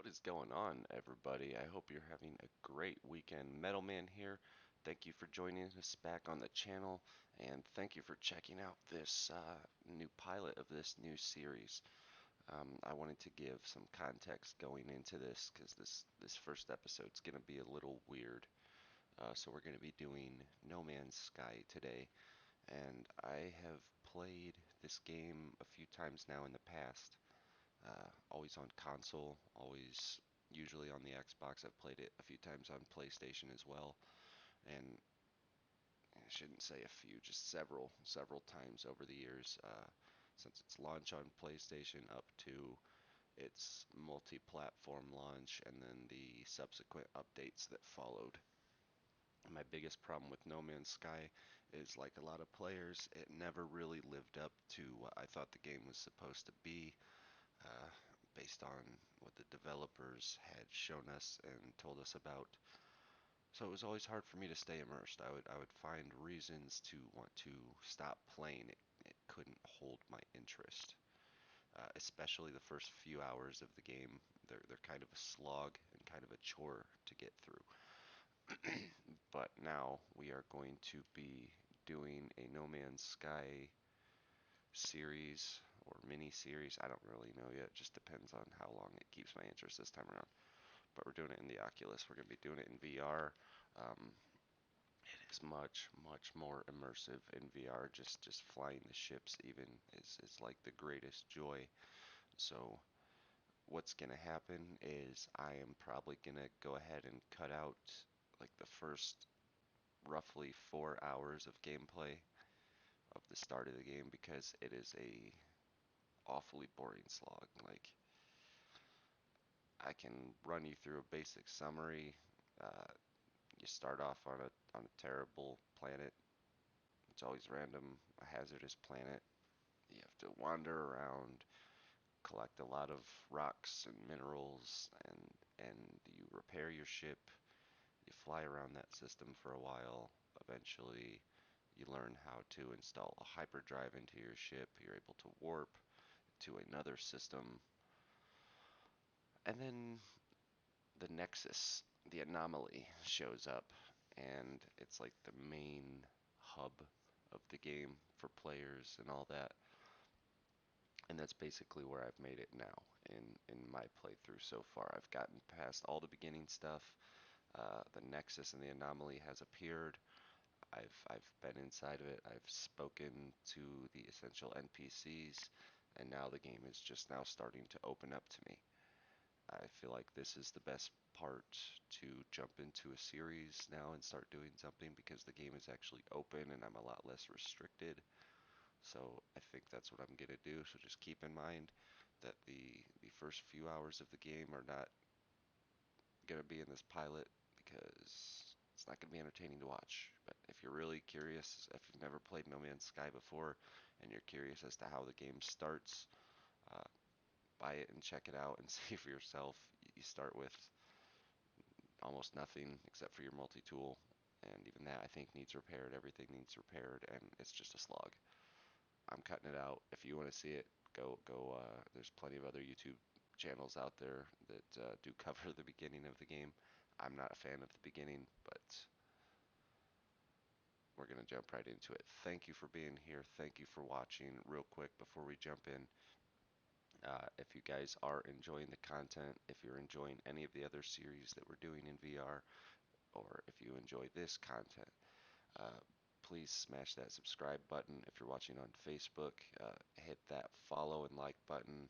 What is going on, everybody? I hope you're having a great weekend. MetalMan here. Thank you for joining us back on the channel, and thank you for checking out this new pilot of this new series. I wanted to give some context going into this because this first episode is going to be a little weird. So we're going to be doing No Man's Sky today, and I have played this game a few times now in the past. Always on console, always usually on the Xbox. I've played it a few times on PlayStation as well, and I shouldn't say a few, just several times over the years since its launch on PlayStation up to its multi-platform launch and then the subsequent updates that followed. My biggest problem with No Man's Sky is, like a lot of players, it never really lived up to what I thought the game was supposed to be. uh, Based on what the developers had shown us and told us about. So it was always hard for me to stay immersed. I would find reasons to want to stop playing. It couldn't hold my interest. Especially the first few hours of the game. They're kind of a slog and kind of a chore to get through. But now we are going to be doing a No Man's Sky series or mini series. I don't really know yet. It just depends on how long it keeps my interest this time around. But we're doing it in the Oculus. We're going to be doing it in VR. Um, it is much more immersive in VR. Just flying the ships even is like the greatest joy. So what's going to happen is I am probably going to go ahead and cut out like the first roughly 4 hours of gameplay of the start of the game because it is a awfully boring slog. Like, I can run you through a basic summary. Uh, you start off on a terrible planet. It's always random, a hazardous planet. You have to wander around, collect a lot of rocks and minerals, and you repair your ship. You fly around that system for a while. Eventually, you learn how to install a hyperdrive into your ship. You're able to warp to another system. And then the Nexus, the anomaly, shows up, and it's like the main hub of the game for players and all that. And that's basically where I've made it now in my playthrough so far. I've gotten past all the beginning stuff. The Nexus and the anomaly has appeared. I've been inside of it. I've spoken to the essential NPCs, and now the game is just now starting to open up to me. I feel like this is the best part to jump into a series now and start doing something because the game is actually open and I'm a lot less restricted. So I think that's what I'm going to do. So just keep in mind that the first few hours of the game are not going to be in this pilot because it's not going to be entertaining to watch. But if you're really curious, if you've never played No Man's Sky before and you're curious as to how the game starts, uh, buy it and check it out and see for yourself. You start with almost nothing except for your multi-tool, and even that I think needs repaired. Everything needs repaired, and it's just a slog. I'm cutting it out. If you want to see it, go. There's plenty of other YouTube channels out there that do cover the beginning of the game. I'm not a fan of the beginning, but we're gonna jump right into it. Thank you for being here. Thank you for watching. Real quick before we jump in, if you guys are enjoying the content, if you're enjoying any of the other series that we're doing in VR, or if you enjoy this content, uh, please smash that subscribe button. If you're watching on Facebook, hit that follow and like button.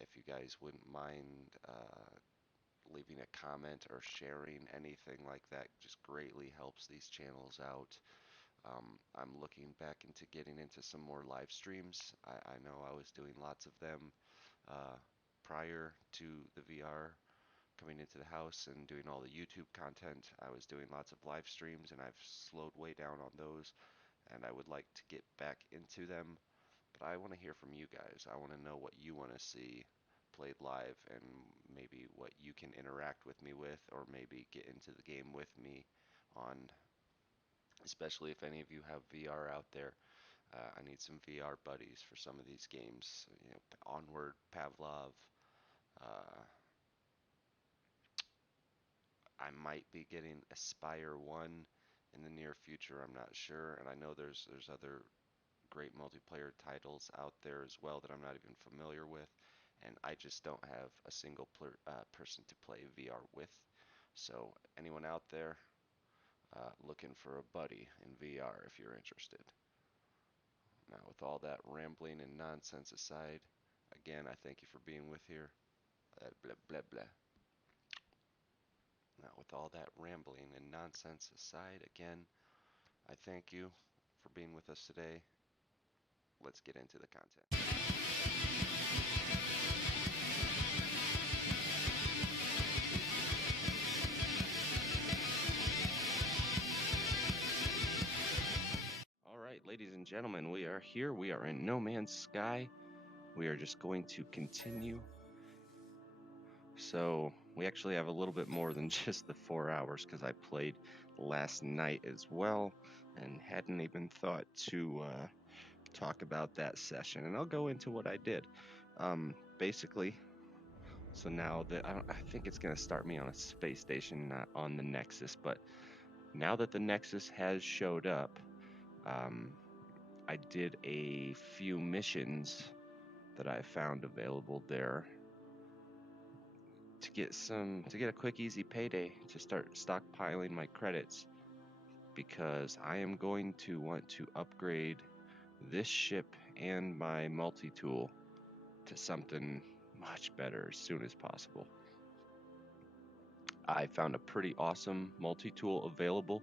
If you guys wouldn't mind leaving a comment or sharing anything like that, just greatly helps these channels out. I'm looking back into getting into some more live streams. I know I was doing lots of them uh, prior to the VR coming into the house and doing all the YouTube content. I was doing lots of live streams and I've slowed way down on those, and I would like to get back into them. But I want to hear from you guys. I want to know what you want to see played live and maybe what you can interact with me with, or maybe get into the game with me on, especially if any of you have VR out there. I need some VR buddies for some of these games. You know, Onward, Pavlov, uh, I might be getting Aspire 1 in the near future. I'm not sure, and I know there's other great multiplayer titles out there as well that I'm not even familiar with, and I just don't have a single person to play VR with. So anyone out there looking for a buddy in VR if you're interested. Now, with all that rambling and nonsense aside, again, I thank you for being with here. Blah, blah, blah. Now, with all that rambling and nonsense aside, again, I thank you for being with us today. Let's get into the content. All right, ladies and gentlemen, we are here. We are in No Man's Sky. We are just going to continue. So we actually have a little bit more than just the 4 hours because I played last night as well and hadn't even thought to talk about that session. And I'll go into what I did. Basically, so now that I think it's going to start me on a space station, not on the Nexus, but now that the Nexus has showed up, I did a few missions that I found available there to get a quick easy payday to start stockpiling my credits, because I am going to want to upgrade this ship and my multi-tool to something much better as soon as possible. I found a pretty awesome multi-tool available.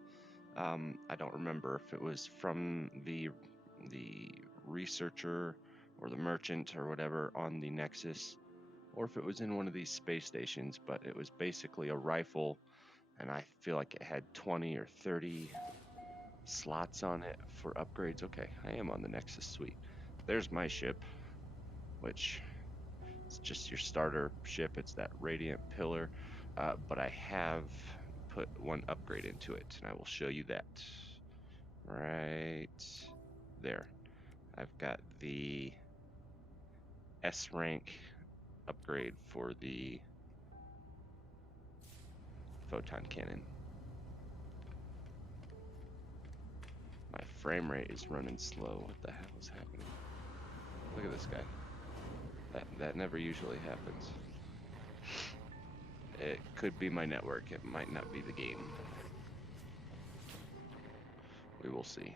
I don't remember if it was from the researcher or the merchant or whatever on the Nexus, or if it was in one of these space stations, but it was basically a rifle, and I feel like it had 20 or 30 slots on it for upgrades. Okay, I am on the Nexus suite. There's my ship, which is just your starter ship. It's that Radiant Pillar, but I have put one upgrade into it, and I will show you that right there. I've got the S rank upgrade for the photon cannon. My frame rate is running slow. What the hell is happening? Look at this guy. That never usually happens. It could be my network. It might not be the game. We will see.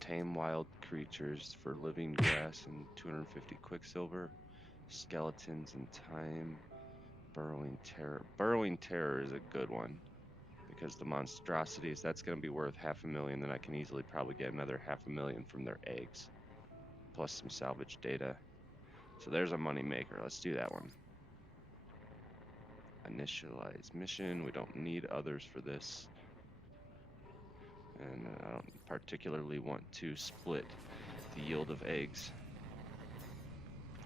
Tame wild creatures for living grass and 250 quicksilver. Skeletons and time. Burrowing terror. Burrowing terror is a good one, because the monstrosities, that's going to be worth $500,000. Then I can easily probably get another $500,000 from their eggs, plus some salvage data. So there's a money maker. Let's do that one. Initialize mission. We don't need others for this, and I don't particularly want to split the yield of eggs.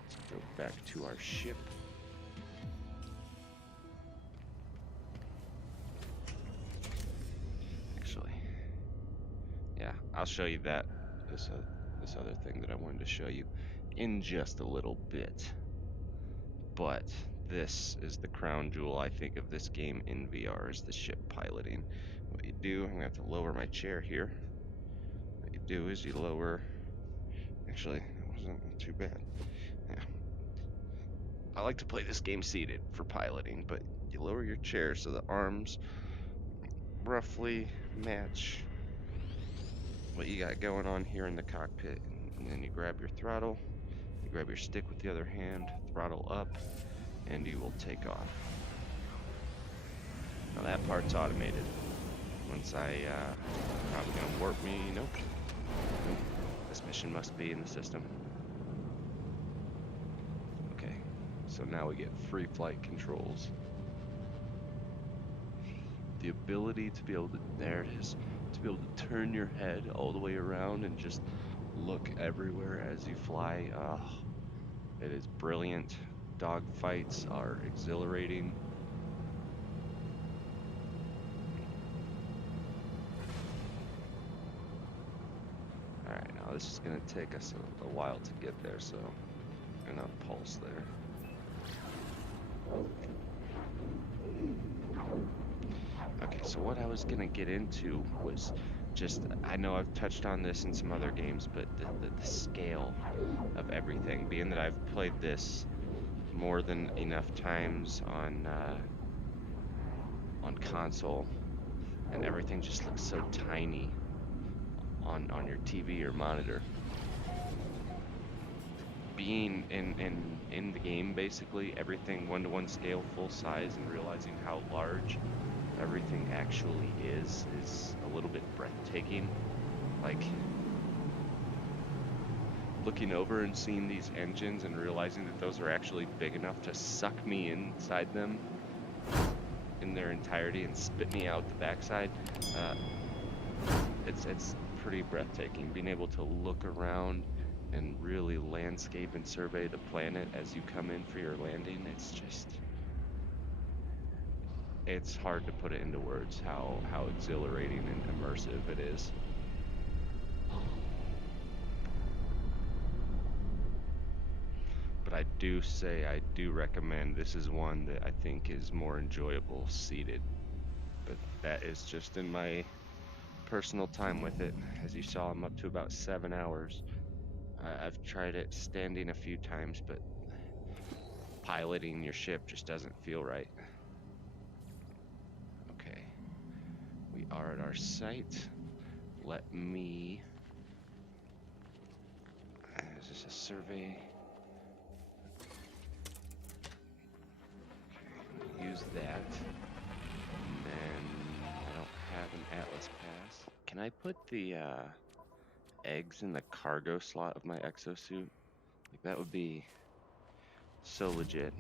Let's go back to our ship. Actually, yeah, I'll show you that this other thing that I wanted to show you in just a little bit. But this is the crown jewel, I think, of this game in VR, is the ship piloting. What you do, I'm going to have to lower my chair here. What you do is you lower... Actually, it wasn't too bad. Yeah. I like to play this game seated for piloting, but you lower your chair so the arms roughly match what you got going on here in the cockpit. And then you grab your throttle, you grab your stick with the other hand, throttle up, and you will take off. Now that part's automated. Once probably gonna warp me. Nope. This mission must be in the system. Okay, so now we get free flight controls. The ability to be able to, there it is, to be able to turn your head all the way around and just look everywhere as you fly. It is brilliant. Dog fights are exhilarating. Alright, now this is going to take us a while to get there, so I'm going to pulse there. So what I was gonna get into was just, I know I've touched on this in some other games, but the scale of everything, being that I've played this more than enough times on console, and everything just looks so tiny on your TV or monitor. Being in the game, basically everything 1-to-1 scale, full size, and realizing how large everything actually is a little bit breathtaking. Like looking over and seeing these engines and realizing that those are actually big enough to suck me inside them in their entirety and spit me out the backside. It's pretty breathtaking, being able to look around and really landscape and survey the planet as you come in for your landing. It's hard to put it into words how exhilarating and immersive it is. But I do recommend, this is one that I think is more enjoyable seated. But that is just in my personal time with it. As you saw, I'm up to about 7 hours. I've tried it standing a few times, but piloting your ship just doesn't feel right. Okay, we are at our site. Let me... Is this a survey? Okay, use that. And then I don't have an Atlas pass. Can I put the eggs in the cargo slot of my exosuit? Like, that would be so legit.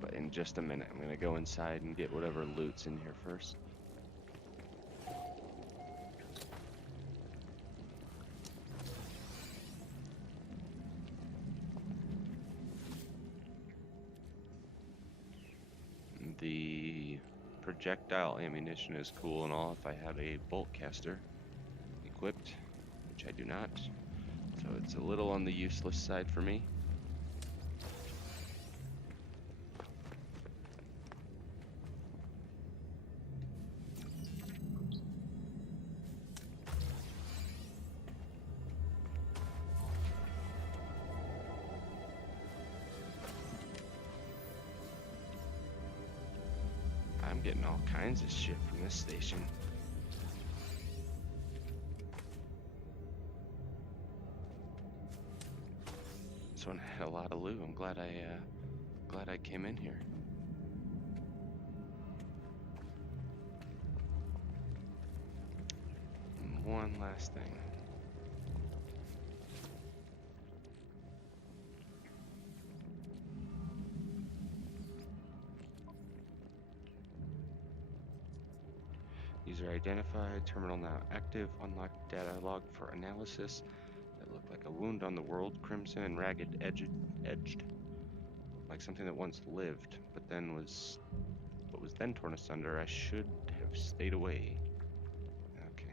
But in just a minute, I'm gonna go inside and get whatever loot's in here first. The projectile ammunition is cool and all if I have a bolt caster equipped, which I do not. So it's a little on the useless side for me. I'm getting all kinds of shit from this station. This one had a lot of loot. I'm glad I came in here. And one last thing. User identified, terminal now active, unlocked data log for analysis. That looked like a wound on the world, crimson and ragged, edged, like something that once lived, but was then torn asunder. I should have stayed away. Okay.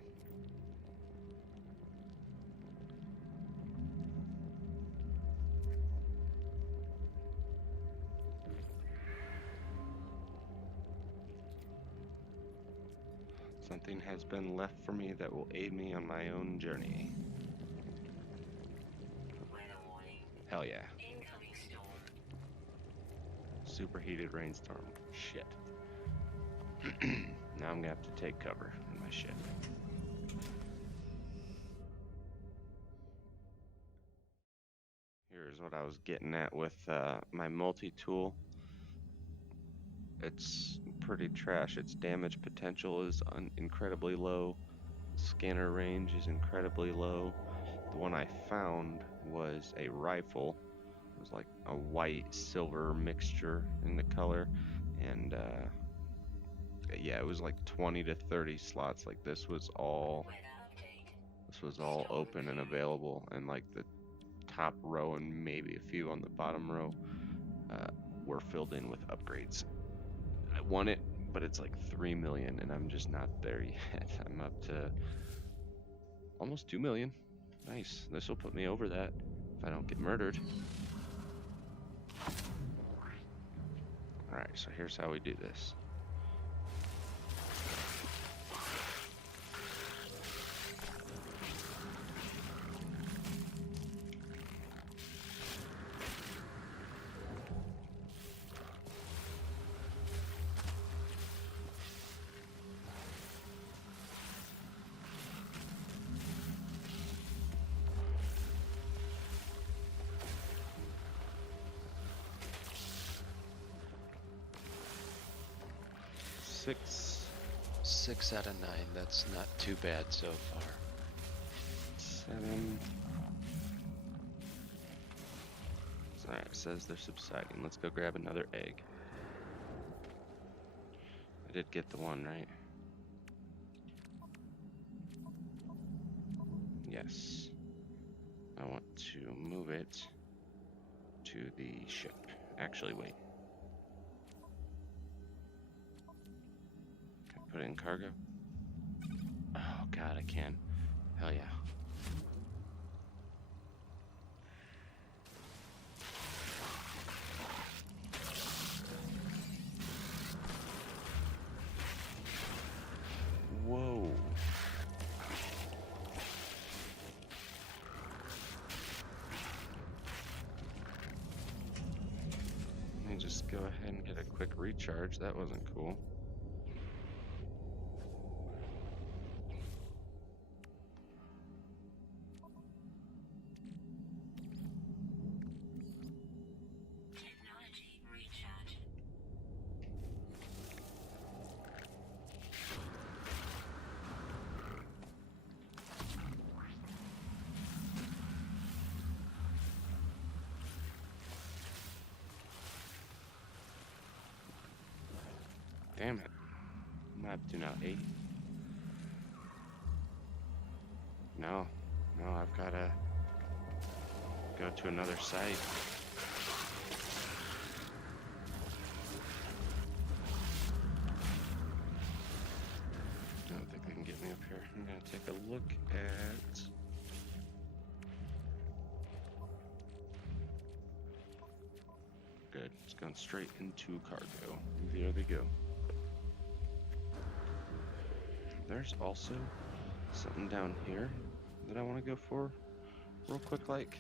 Something has been left for me that will aid me on my own journey. Hell yeah. Superheated rainstorm. Shit. Now I'm gonna have to take cover in my ship. Here's what I was getting at with my multi-tool. It's pretty trash. Its damage potential is incredibly low. Scanner range is incredibly low. The one I found was a rifle. It was like a white silver mixture in the color, and yeah, it was like 20 to 30 slots. Like this was all open and available, and like the top row and maybe a few on the bottom row were filled in with upgrades. I want it, but it's like 3 million, and I'm just not there yet. I'm up to almost 2 million. Nice. This will put me over that if I don't get murdered. Alright, so here's how we do this. Six out of 9. That's not too bad so far. 7. Alright, it says they're subsiding. Let's go grab another egg. I did get the one, right? Yes. I want to move it to the ship. Actually, wait. Can I put it in cargo? Oh god, I can. Hell yeah. Whoa. Let me just go ahead and get a quick recharge. That wasn't cool. Technology recharge. Damn it. Map do not 8. No, I've gotta go to another site. I don't think they can get me up here. I'm gonna take a look at... Good, it's going straight into cargo. There they go. There's also something down here that I want to go for real quick, like.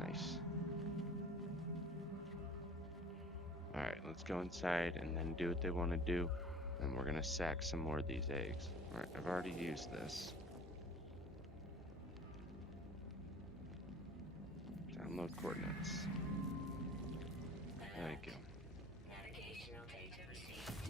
Nice. Alright, let's go inside and then do what they want to do. And we're gonna sack some more of these eggs. Alright, I've already used this. Download coordinates. There you go. Navigational data received.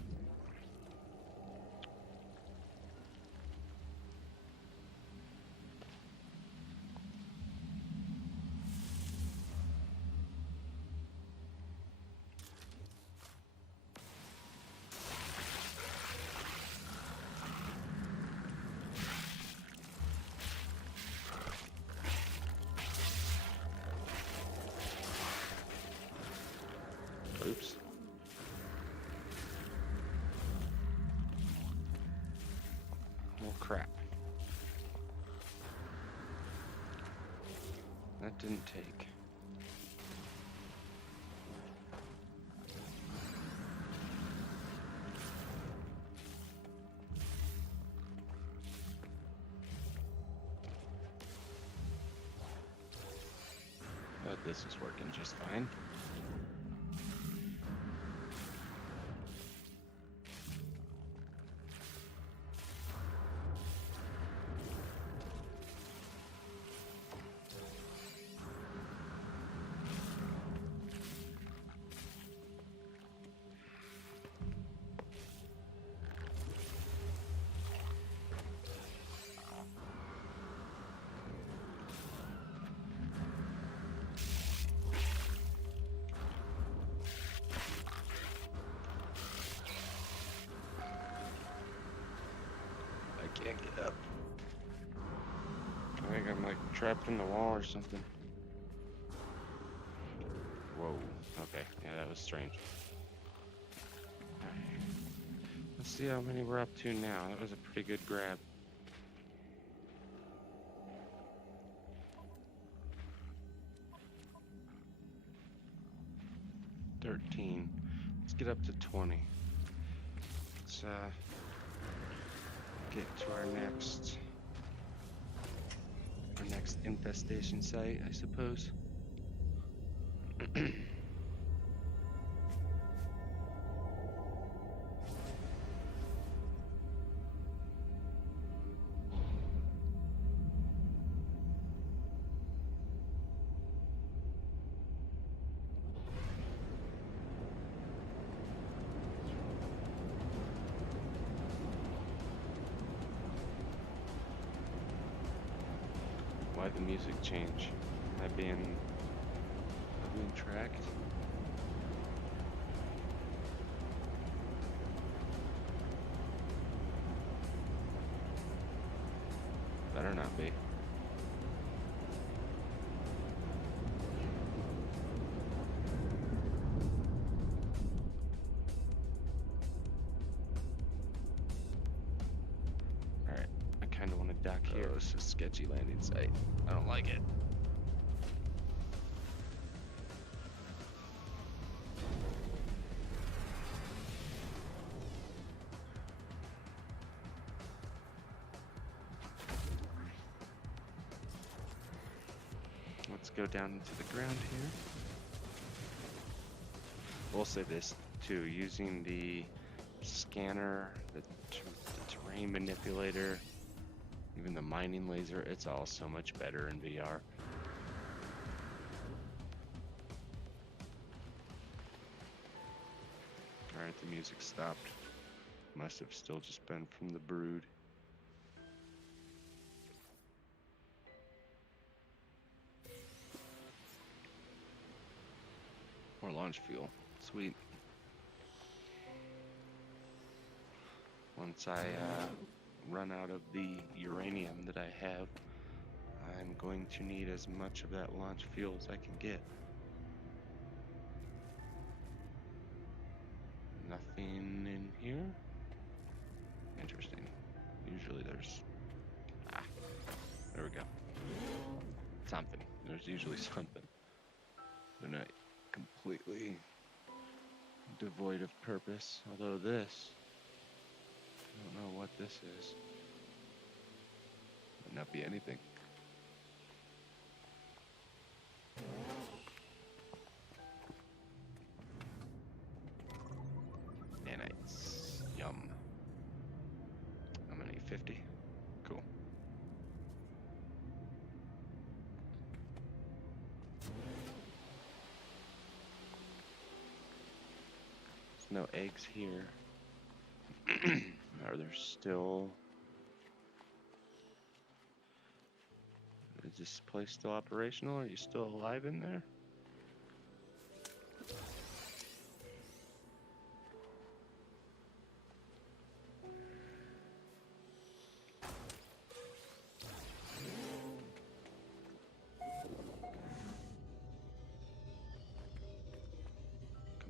Oops. Well, crap. That didn't take. But this is working just fine. Can't get up. I think I'm like trapped in the wall or something. Whoa. Okay. Yeah, that was strange. Alright. Let's see how many we're up to now. That was a pretty good grab. Let's get up to 20. Let's get to our next infestation site, I suppose. Why'd the music change? Am I being tracked? Better not be. Alright, I kinda wanna dock here. This is a sketchy landing site. I don't like it. Let's go down into the ground here. We'll say this too, using the scanner, the terrain manipulator, even the mining laser, it's all so much better in VR. Alright, the music stopped. Must have still just been from the brood. More launch fuel. Sweet. Once I run out of the uranium that I have, I'm going to need as much of that launch fuel as I can get. Nothing in here? Interesting. Usually there's... there we go. Something. There's usually something. They're not completely devoid of purpose, although this... I don't know what this is. Might not be anything. Nanites. Yum. How many? 50? Cool. There's no eggs here. Are there still... Is this place still operational? Are you still alive in there?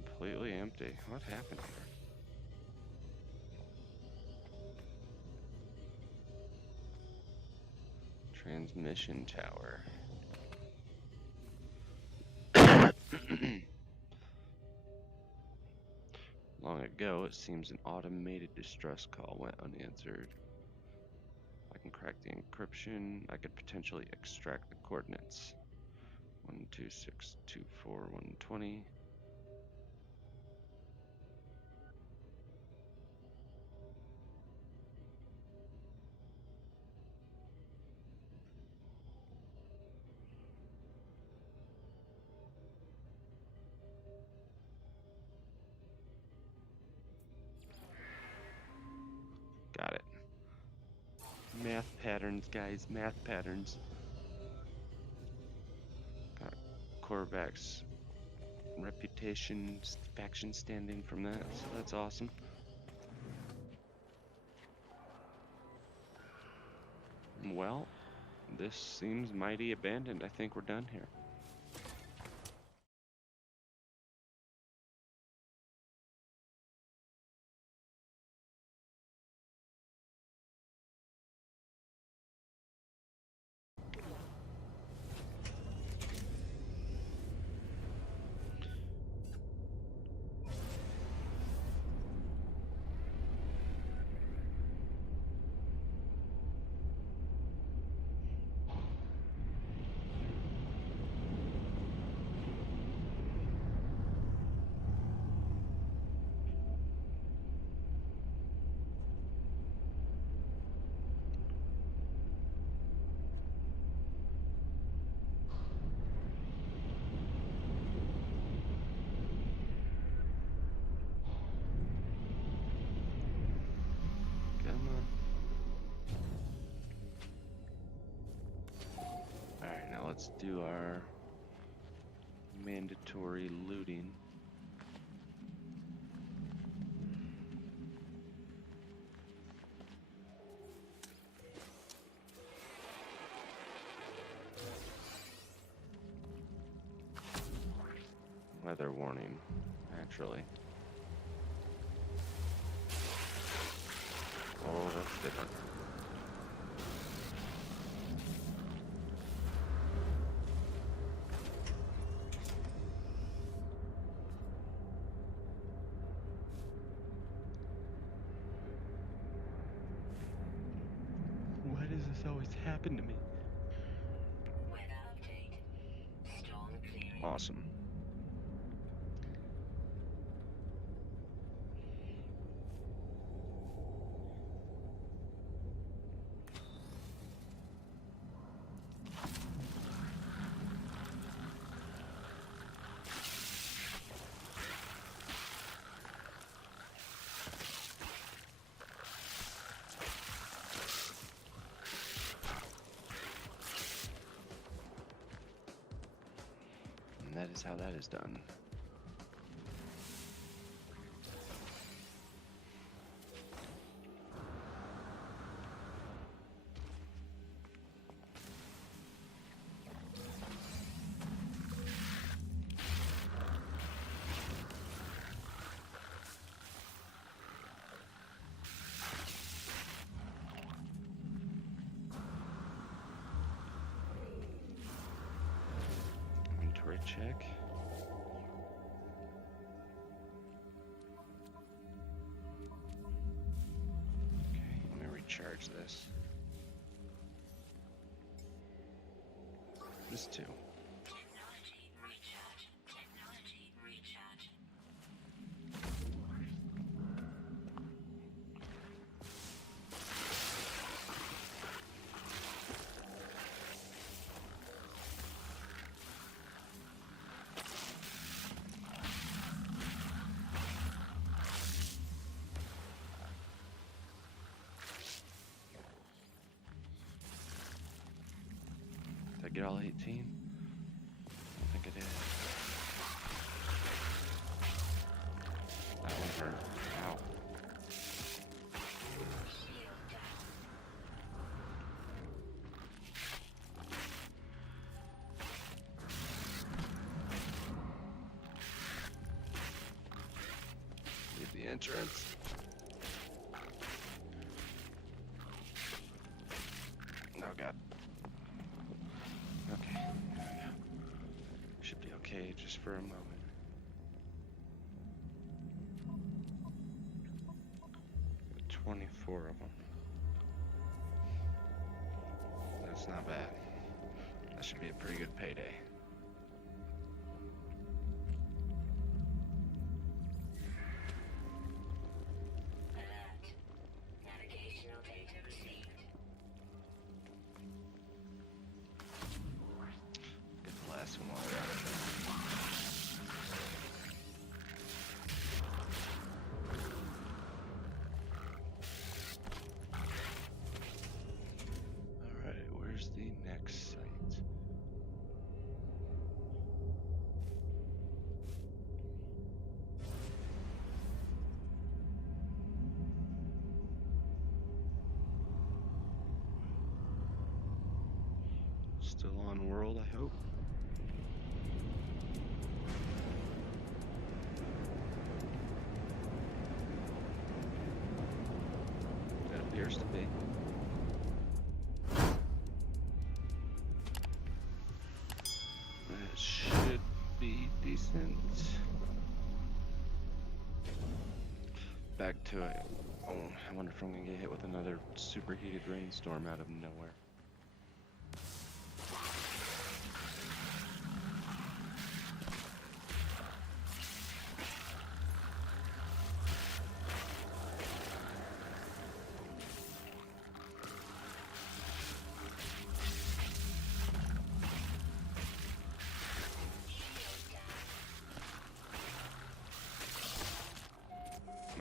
Completely empty. What happened here? Transmission tower. Long ago, it seems an automated distress call went unanswered. If I can crack the encryption, I could potentially extract the coordinates. 12624 120. Got it. Math patterns, guys. Math patterns. Got Korvac's reputation, faction standing from that, so that's awesome. Well, this seems mighty abandoned. I think we're done here. let's do our mandatory looting. Weather warning, naturally. Oh, that's different. Why does this always happen to me? Weather update. Storm clearing. Awesome. And that is how that is done. Inventory check. Okay, let me recharge this. This too. Technology recharge. Technology recharge. Did I get all 18? I think I did. That one hurt. Ow. Shield down. Leave the entrance. Oh god. Okay. There we go. Should be okay just for a moment. Got 24 of them. That's not bad. That should be a pretty good payday. Alert. Navigational data received. Get the last one while we're out of there. Alright, where's the next site? Still on world, I hope. It appears to be. That should be decent. Back to it. Oh, I wonder if I'm gonna get hit with another superheated rainstorm out of nowhere.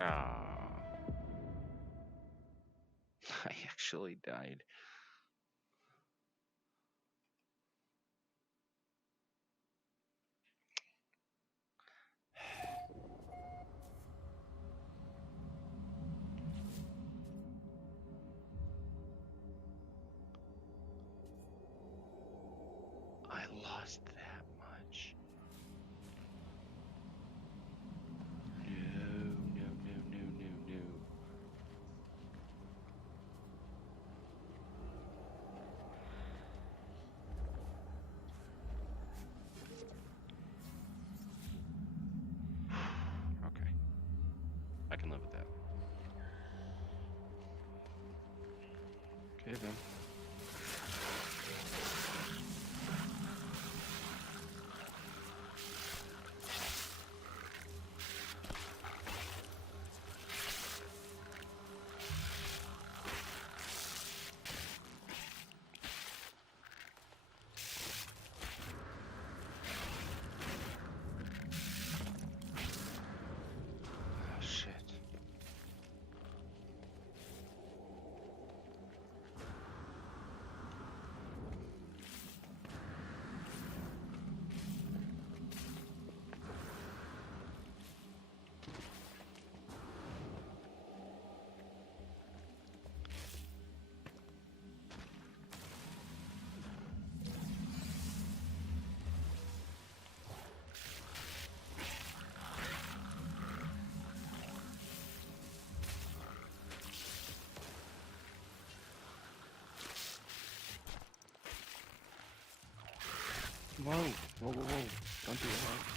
Ah. I actually died. Hit him. Oh, shit. Whoa, whoa, whoa, whoa. Don't do that.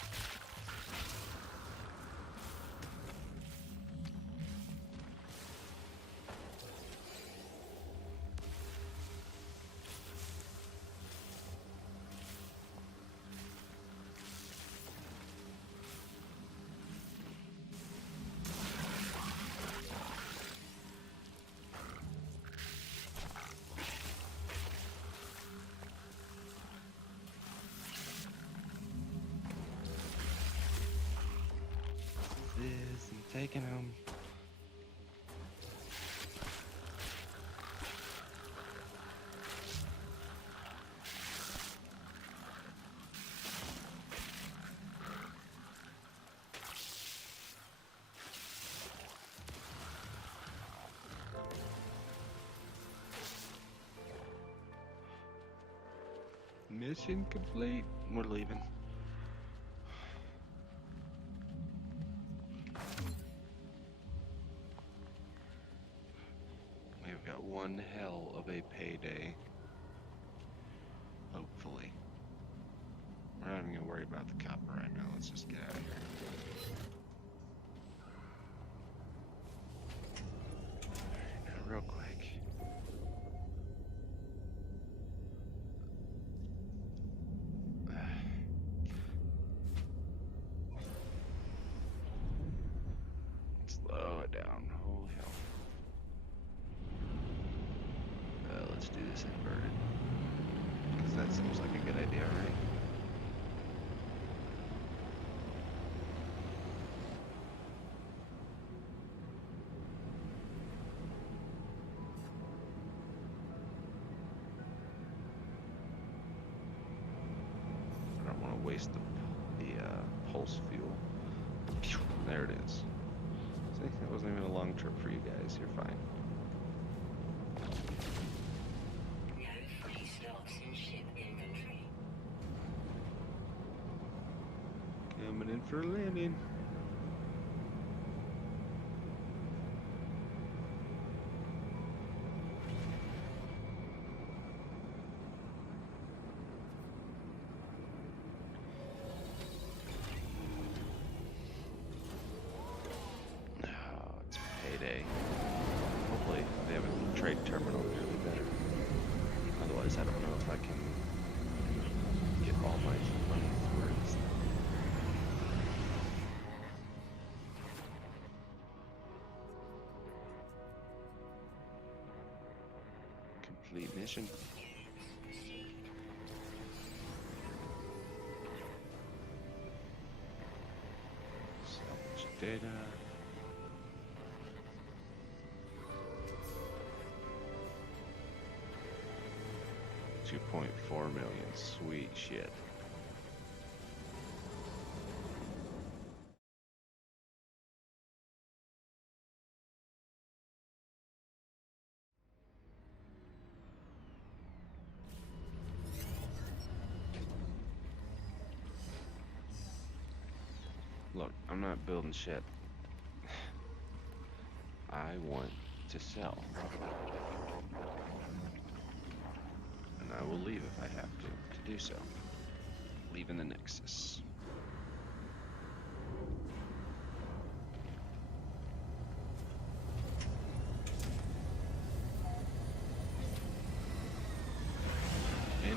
This, I'm taking him. Mission complete. We're leaving. We've got one hell of a payday. Hopefully. We're not even gonna worry about the copper right now. Let's just get out of here. Now, real quick. Slow it down. Holy hell. Let's do this inverted. Because that seems like a good idea, right? I don't want to waste the pulse fuel. Phew, there it is. See, that wasn't even a long trip for you guys. You're fine. No free slots in ship inventory. Coming in for a landing. Oh, it's payday. Hopefully they have a trade terminal nearly there. Otherwise, I don't know if I can get all my money through it. Complete mission. Salvage data. 2.4 million. Sweet shit. Look, I'm not building shit. I want to sell. And I will leave if I have to do so. Leaving the Nexus.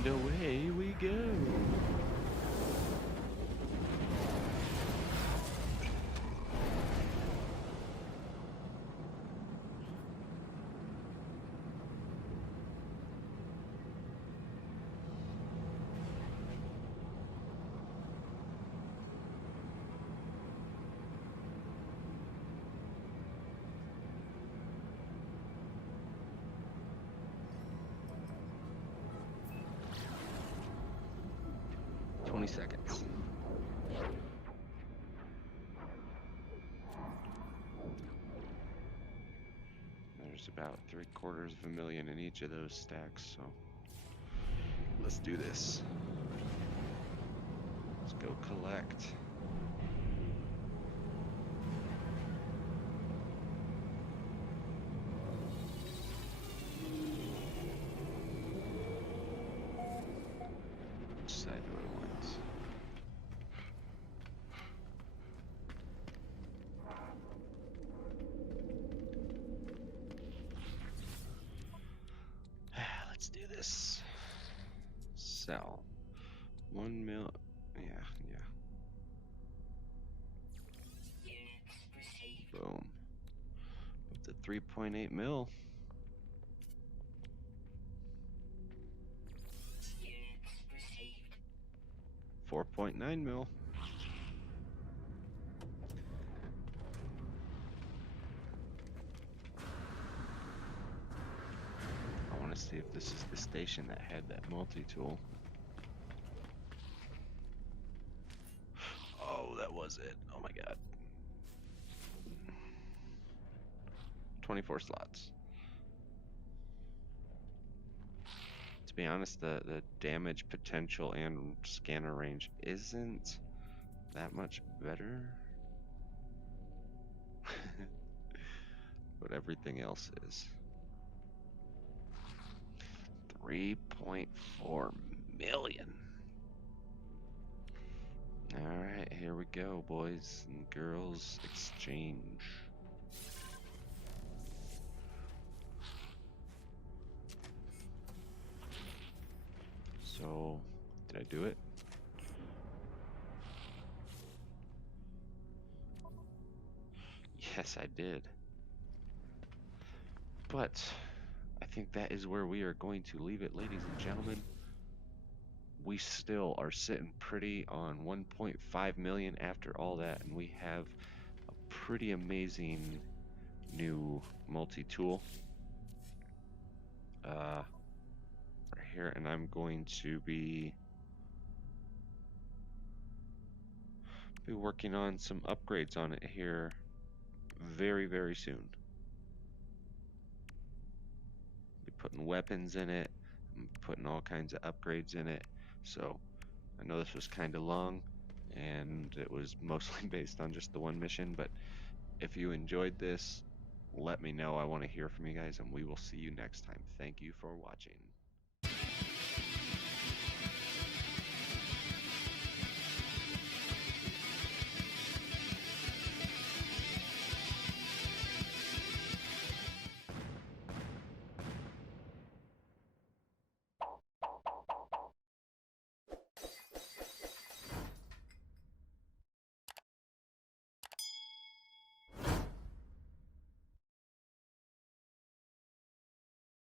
And away we go. Seconds. There's about 750,000 in each of those stacks, so let's do this. Let's go collect. Which side do I want? Let's do this. Sell. 1 mil. Yeah. Units received. Boom. Up to 3.8 mil. Units received. 4.9 mil. I want to see if this is the station that had that multi-tool. Oh, that was it. Oh my god. 24 slots. To be honest, the damage potential and scanner range isn't that much better. But everything else is. 3.4 million. Alright, here we go, boys and girls. Exchange. So, did I do it? Yes, I did. But I think that is where we are going to leave it, ladies and gentlemen. We still are sitting pretty on 1.5 million after all that, and we have a pretty amazing new multi-tool right here, and I'm going to be working on some upgrades on it here very, very soon. Be putting weapons in it, putting all kinds of upgrades in it. So I know this was kind of long, and it was mostly based on just the one mission, but if you enjoyed this, let me know. I want to hear from you guys, and we will see you next time. Thank you for watching.